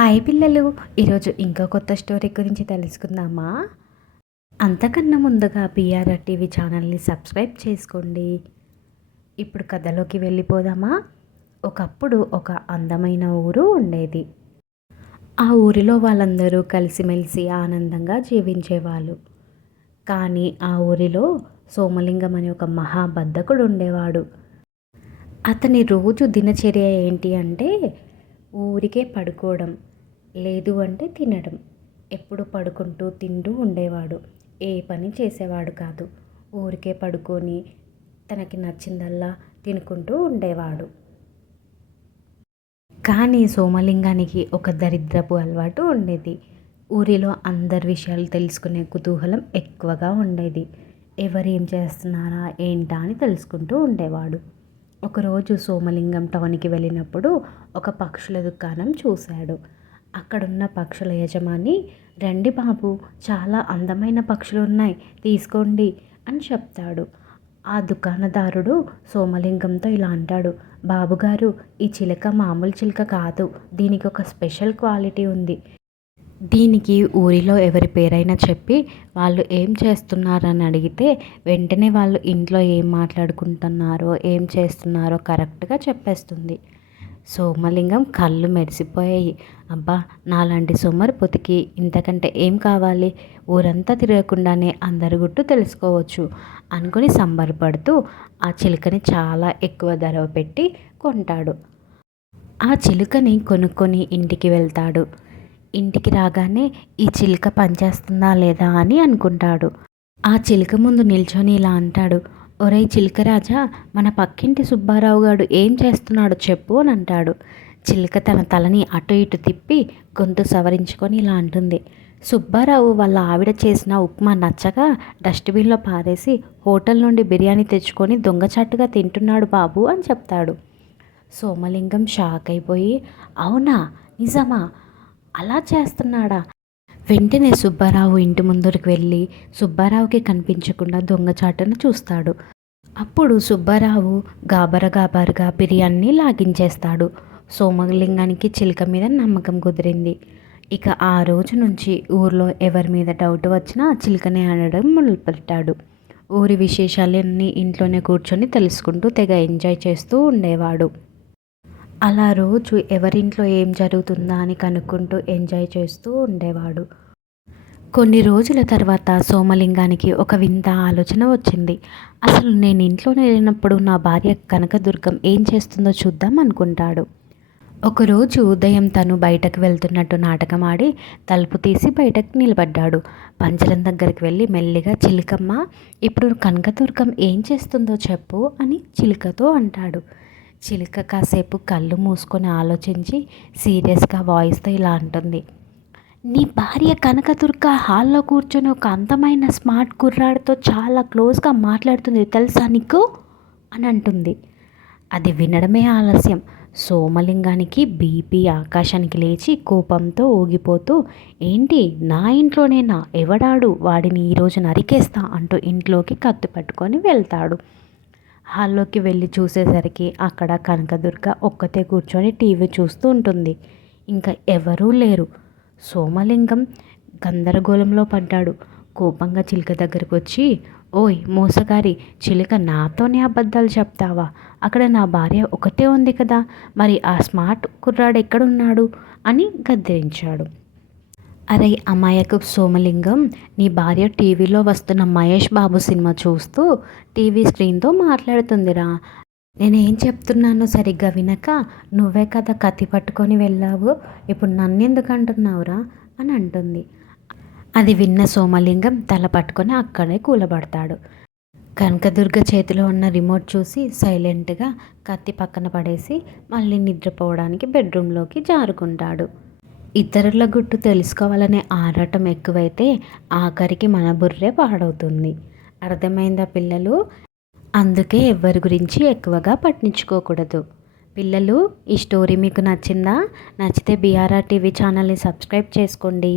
Hi పిల్లలు, ఈరోజు ఇంకో కొత్త స్టోరీ గురించి తెలుసుకుందామా? అంతకన్నా ముందుగా పిఆర్ఆర్ టీవీ ఛానల్ని సబ్స్క్రైబ్ చేసుకోండి. ఇప్పుడు కథలోకి వెళ్ళిపోదామా? ఒకప్పుడు ఒక అందమైన ఊరు ఉండేది. ఆ ఊరిలో వాళ్ళందరూ కలిసిమెలిసి ఆనందంగా జీవించేవాళ్ళు. కానీ ఆ ఊరిలో సోమలింగం అనే ఒక మహాబద్ధకుడు ఉండేవాడు. అతని రోజు దినచర్య ఏంటి అంటే ఊరికే పడుకోవడం, లేదు అంటే తినడం. ఎప్పుడు పడుకుంటూ తింటూ ఉండేవాడు. ఏ పని చేసేవాడు కాదు. ఊరికే పడుకొని తనకి నచ్చిందల్లా తినుకుంటూ ఉండేవాడు. కానీ సోమలింగానికి ఒక దరిద్రపు అలవాటు ఉండేది. ఊరిలో అందరి విషయాలు తెలుసుకునే కుతూహలం ఎక్కువగా ఉండేది. ఎవరేం చేస్తున్నారా ఏంటా అని తెలుసుకుంటూ ఉండేవాడు. ఒకరోజు సోమలింగం టౌన్కి వెళ్ళినప్పుడు ఒక పక్షుల దుకాణం చూశాడు. అక్కడున్న పక్షుల యజమాని, రండి బాబు, చాలా అందమైన పక్షులు ఉన్నాయి, తీసుకోండి అని చెప్తాడు. ఆ దుకాణదారుడు సోమలింగంతో ఇలా అంటాడు, బాబుగారు, ఈ చిలక మామూలు చిలక కాదు, దీనికి ఒక స్పెషల్ క్వాలిటీ ఉంది. దీనికి ఊరిలో ఎవరి పేరైనా చెప్పి వాళ్ళు ఏం చేస్తున్నారని అడిగితే వెంటనే వాళ్ళు ఇంట్లో ఏం మాట్లాడుకుంటున్నారో ఏం చేస్తున్నారో కరెక్ట్గా చెప్పేస్తుంది. సోమలింగం కళ్ళు మెరిసిపోయాయి. అబ్బా, నాలాంటి సోమరిపోతుకి ఇంతకంటే ఏం కావాలి? ఊరంతా తిరగకుండానే అందరి గుట్టు తెలుసుకోవచ్చు అనుకుని సంబరపడుతూ ఆ చిలుకని చాలా ఎక్కువ ధర పెట్టి కొంటాడు. ఆ చిలుకని కొనుక్కొని ఇంటికి వెళ్తాడు. ఇంటికి రాగానే ఈ చిలుక పనిచేస్తుందా లేదా అని అనుకుంటాడు. ఆ చిలుక ముందు నిల్చొని ఇలా అంటాడు, ఒరేయ్ చిలుకరాజా, మన పక్కింటి సుబ్బారావు గారు ఏం చేస్తున్నాడో చెప్పు అని అంటాడు. చిలుక తన తలని అటు ఇటు తిప్పి గొంతు సవరించుకొని ఇలా అంటుంది, సుబ్బారావు వాళ్ళ ఆవిడ చేసిన ఉప్మా నచ్చగా డస్ట్బిన్లో పారేసి హోటల్ నుండి బిర్యానీ తెచ్చుకొని దొంగచాటుగా తింటున్నాడు బాబు అని చెప్తాడు. సోమలింగం షాక్ అయిపోయి, అవునా, నిజమా, అలా చేస్తున్నాడా? వెంటనే సుబ్బారావు ఇంటి ముందరికి వెళ్ళి సుబ్బారావుకి కనిపించకుండా దొంగచాటును చూస్తాడు. అప్పుడు సుబ్బారావు గాబరగా బిర్యానీ లాగించేస్తాడు. సోమలింగానికి చిలుక మీద నమ్మకం కుదిరింది. ఇక ఆ రోజు నుంచి ఊర్లో ఎవరి మీద డౌట్ వచ్చినా చిలుకనే అనడం మొదలుపెట్టాడు. ఊరి విశేషాలన్నీ ఇంట్లోనే కూర్చొని తెలుసుకుంటూ తెగ ఎంజాయ్ చేస్తూ ఉండేవాడు. అలా రోజు ఎవరింట్లో ఏం జరుగుతుందా అని కనుక్కుంటూ ఎంజాయ్ చేస్తూ ఉండేవాడు. కొన్ని రోజుల తర్వాత సోమలింగానికి ఒక వింత ఆలోచన వచ్చింది. అసలు నేను ఇంట్లోనే లేనప్పుడు నా భార్య కనకదుర్గం ఏం చేస్తుందో చూద్దాం అనుకుంటాడు. ఒకరోజు ఉదయం తను బయటకు వెళ్తున్నట్టు నాటకం ఆడి తలుపు తీసి బయటకు నిలబడ్డాడు. పంజరం దగ్గరికి వెళ్ళి మెల్లిగా, చిలుకమ్మ, ఇప్పుడు కనకదుర్గం ఏం చేస్తుందో చెప్పు అని చిలుకతో అంటాడు. చిలుక కాసేపు కళ్ళు మూసుకొని ఆలోచించి సీరియస్గా వాయిస్తో ఇలా అంటుంది, నీ భార్య కనకదుర్గ హాల్లో కూర్చొని ఒక అందమైన స్మార్ట్ కుర్రాడితో చాలా క్లోజ్గా మాట్లాడుతుంది తెలుసా నీకు అని అంటుంది. అది వినడమే ఆలస్యం. సోమలింగానికి బీపీ ఆకాశానికి లేచి కోపంతో ఊగిపోతూ, ఏంటి, నా ఇంట్లోనేనా, ఎవడాడు, వాడిని ఈరోజు నరికేస్తా అంటూ ఇంట్లోకి కత్తి పట్టుకొని వెళ్తాడు. హాల్లోకి వెళ్ళి చూసేసరికి అక్కడ కనకదుర్గ ఒక్కతే కూర్చొని టీవీ చూస్తూ ఉంటుంది. ఇంకా ఎవరూ లేరు. సోమలింగం గందరగోళంలో పడ్డాడు. కోపంగా చిలుక దగ్గరికి వచ్చి, ఓయ్ మోసగారి చిలుక, నాతోనే అబద్ధాలు చెప్తావా? అక్కడ నా భార్య ఒకటే ఉంది కదా, మరి ఆ స్మార్ట్ కుర్రాడు ఎక్కడున్నాడు అని గద్దిరించాడు. అరే అమాయకు సోమలింగం, నీ భార్య టీవీలో వస్తున్న మహేష్ బాబు సినిమా చూస్తూ టీవీ స్క్రీన్తో మాట్లాడుతుందిరా. నేనేం చెప్తున్నానో సరిగ్గా వినక నువ్వే కదా కత్తి పట్టుకొని వెళ్ళావు, ఇప్పుడు నన్నెందుకు అంటున్నావురా అని అంటుంది. అది విన్న సోమలింగం తల పట్టుకొని అక్కడే కూలబడతాడు. కనకదుర్గ చేతిలో ఉన్న రిమోట్ చూసి సైలెంట్గా కత్తి పక్కన పడేసి మళ్ళీ నిద్రపోవడానికి బెడ్రూమ్లోకి జారుకుంటాడు. ఇతరుల గుట్టు తెలుసుకోవాలనే ఆరాటం ఎక్కువైతే ఆఖరికి మన బుర్రే పాడవుతుంది. అర్థమైందా పిల్లలు? అందుకే ఎవరి గురించి ఎక్కువగా పట్టించుకోకూడదు. పిల్లలు, ఈ స్టోరీ మీకు నచ్చిందా? నచ్చితే బిఆర్ఆర్ టీవీ ఛానల్ని సబ్స్క్రైబ్ చేసుకోండి.